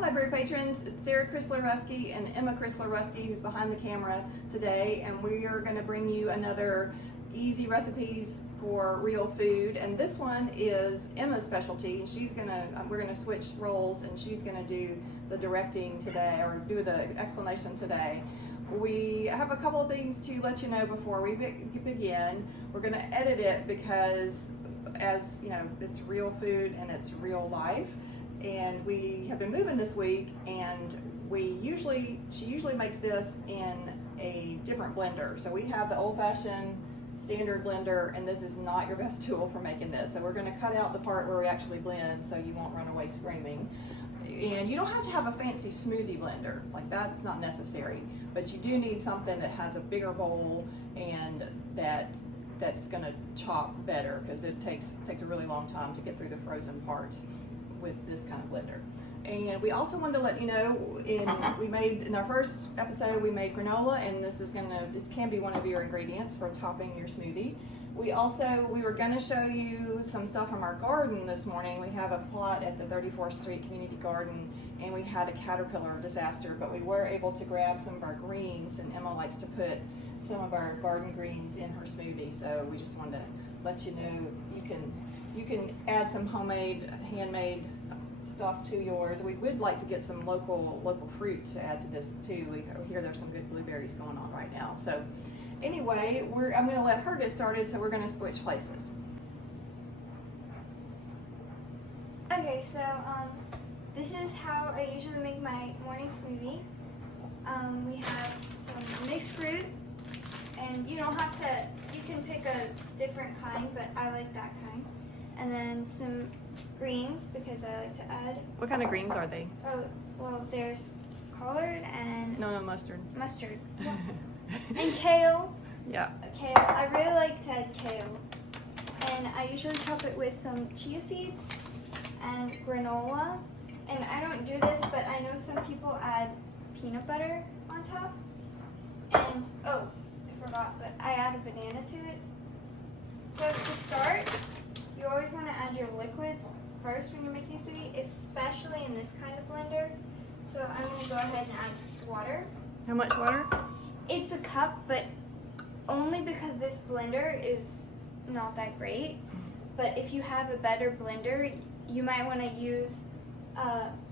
library patrons, it's Sarah Chrysler-Rusky and Emma Chrysler-Rusky who's behind the camera today, and we are going to bring you another easy recipes for real food. And this one is Emma's specialty, and we're gonna switch roles, and she's gonna do the directing today, or do the explanation today. We have a couple of things to let you know before we begin. We're gonna edit it because, as you know, it's real food and it's real life. And we have been moving this week, and she usually makes this in a different blender. So we have the old-fashioned standard blender, and this is not your best tool for making this. So we're going to cut out the part where we actually blend so you won't run away screaming. And you don't have to have a fancy smoothie blender, like that's not necessary, but you do need something that has a bigger bowl and that's going to chop better, because it takes a really long time to get through the frozen parts with this kind of blender. And we also wanted to let you know, in our first episode we made granola, and it can be one of your ingredients for topping your smoothie. We were gonna show you some stuff from our garden this morning. We have a plot at the 34th Street Community Garden, and we had a caterpillar disaster, but we were able to grab some of our greens, and Emma likes to put some of our garden greens in her smoothie. So we just wanted to let you know you can add some handmade stuff to yours. We would like to get some local fruit to add to this too. We hear there's some good blueberries going on right now. So anyway, I'm going to let her get started, so we're going to switch places. Okay, so this is how I usually make my morning smoothie. We have some mixed fruit, and you can pick a different kind, but I like that kind. And then some greens, because I like to add. What kind of greens are they? Oh, well, there's collard and... No, mustard. Mustard. Yeah. And kale. Yeah. Kale. I really like to add kale. And I usually chop it with some chia seeds and granola. And I don't do this, but I know some people add peanut butter on top. And, oh, I forgot, but I add a banana to it. So to start, you always want to add your liquids first when you're making a smoothie, especially in this kind of blender. So I'm going to go ahead and add water. How much water? It's a cup, but only because this blender is not that great. But if you have a better blender, you might want to use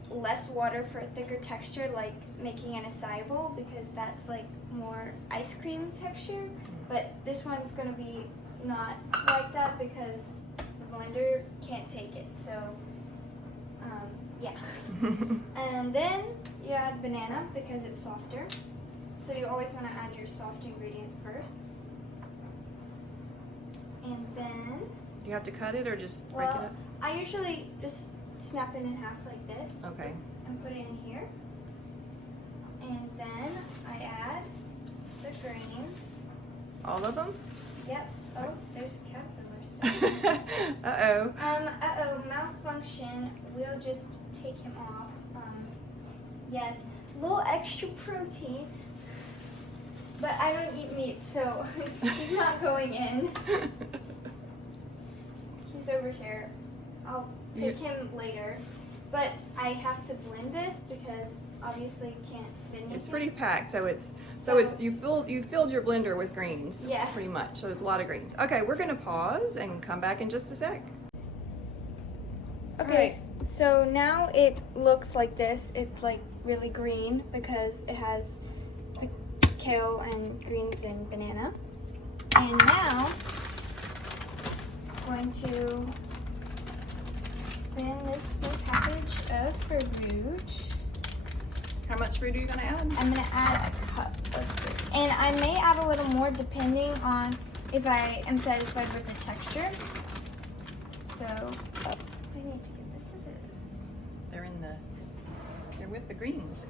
less water for a thicker texture, like making an acai bowl, because that's like more ice cream texture. But this one's going to be not like that because the blender can't take it. So yeah. And then you add banana because it's softer. So you always want to add your soft ingredients first. And then... You have to cut it or just break it up? I usually just snap it in half like this. Okay. And put it in here. And then I add the grains. All of them? Yep. Oh, there's a caterpillar stuff. Uh-oh. Malfunction. We'll just take him off. Yes, a little extra protein. But I don't eat meat, so he's not going in. He's over here. I'll take him later. But I have to blend this because obviously you can't fit it. It's pretty packed, so you filled your blender with greens. Yeah. Pretty much. So it's a lot of greens. Okay, we're gonna pause and come back in just a sec. Okay, so now it looks like this. It's like really green because it has the kale and greens and banana. And now I'm going to put in this new package of fruit. How much fruit are you gonna add? I'm gonna add a cup of fruit. And I may add a little more depending on if I am satisfied with the texture. So, I need to get the scissors. They're with the greens.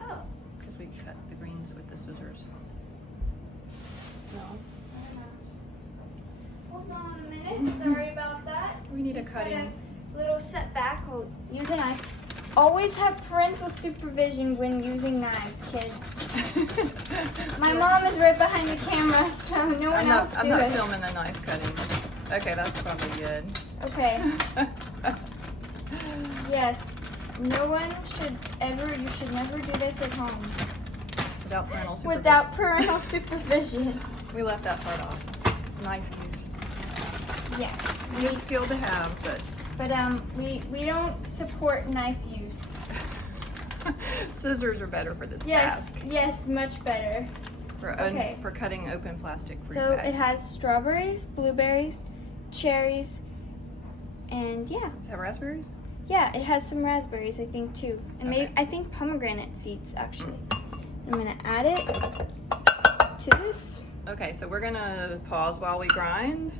Oh. Because we cut the greens with the scissors. No. Hold on a minute. Sorry about that. We need Just a cutting. had a little setback. I'll use a knife. Always have parental supervision when using knives, kids. My mom is right behind the camera, so no one else do it. I'm not filming the knife cutting. Okay, that's probably good. Okay. Yes. You should never do this at home. Without parental supervision. Without parental supervision. We left that part off. Knife use. Yeah. Good skill to have, but we don't support knife use. scissors are better for this Yes, task. yes, much better. For cutting open plastic fruit So bags. it has strawberries, blueberries, cherries, and yeah. Does it have raspberries? Yeah, it has some raspberries, I think, too. And Okay. maybe I think pomegranate seeds, actually. I'm gonna add it to this. Okay, so we're gonna pause while we grind.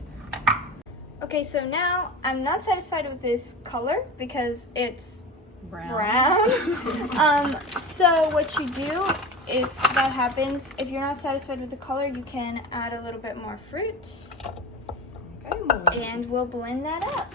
Okay, so now I'm not satisfied with this color because it's Brown. So what you do, if that happens, if you're not satisfied with the color, you can add a little bit more fruit. Okay, And we'll blend that up.